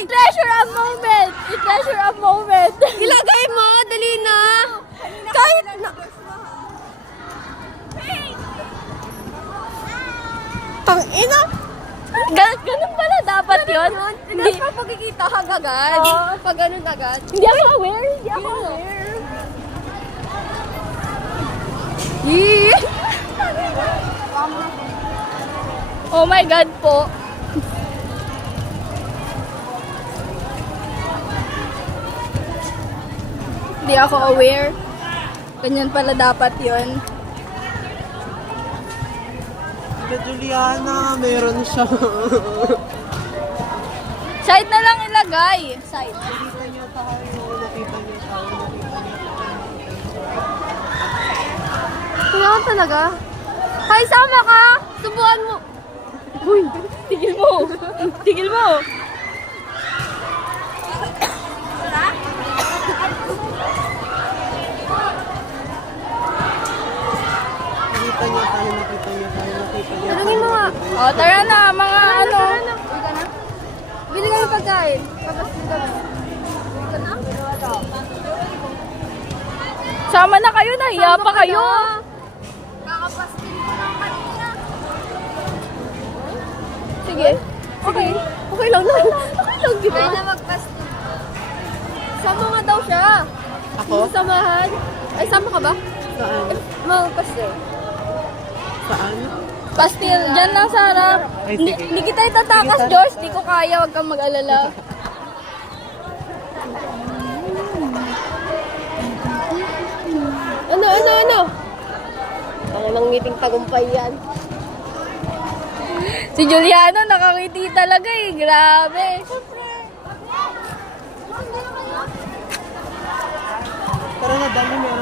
I-treasure a moment! I-treasure a moment! Ilagay mo, dali na. Kahit na... Tangina! Ganun pala dapat yun? Hindi pa pagkikita agad. Oo. Pag ganun agad. Hindi ako aware. Hindi ako aware. Yee! Oh my God po. Hindi ako aware. Ganyan pala dapat yun. Ate Juliana, meron siya. Side na lang ilagay. Side. Nakita niyo tayo, nakita niyo tayo, nakita niyo Kailangan talaga. Hay, sama ka! Subukan mo. Uy, tigil mo. Tigil mo. Nakita niyo tayo, nakita niyo tayo, nakita niyo Tanungin mo nga. O, tara na, mga ano. Bili kayo pagkain. Papasin ka na. Ito na? Sama na kayo, nahiya pa kayo. Kakapastin ko lang kanina. Sige. Okay. Okay lang na. Okay lang, di ba? Kaya na magpastin. Sama nga daw siya. Ako? Samahan. Ay, sama ka ba? Saan? Magpastin. Saan? Pastil, dyan lang sa harap. Ay, sige. Hindi kita itatakas, George. Di ko kaya. Huwag kang mag-alala. Ano? Ang lang meeting tagumpay yan. Si Juliano nakangiti talaga eh. Grabe. Tara na, dali meron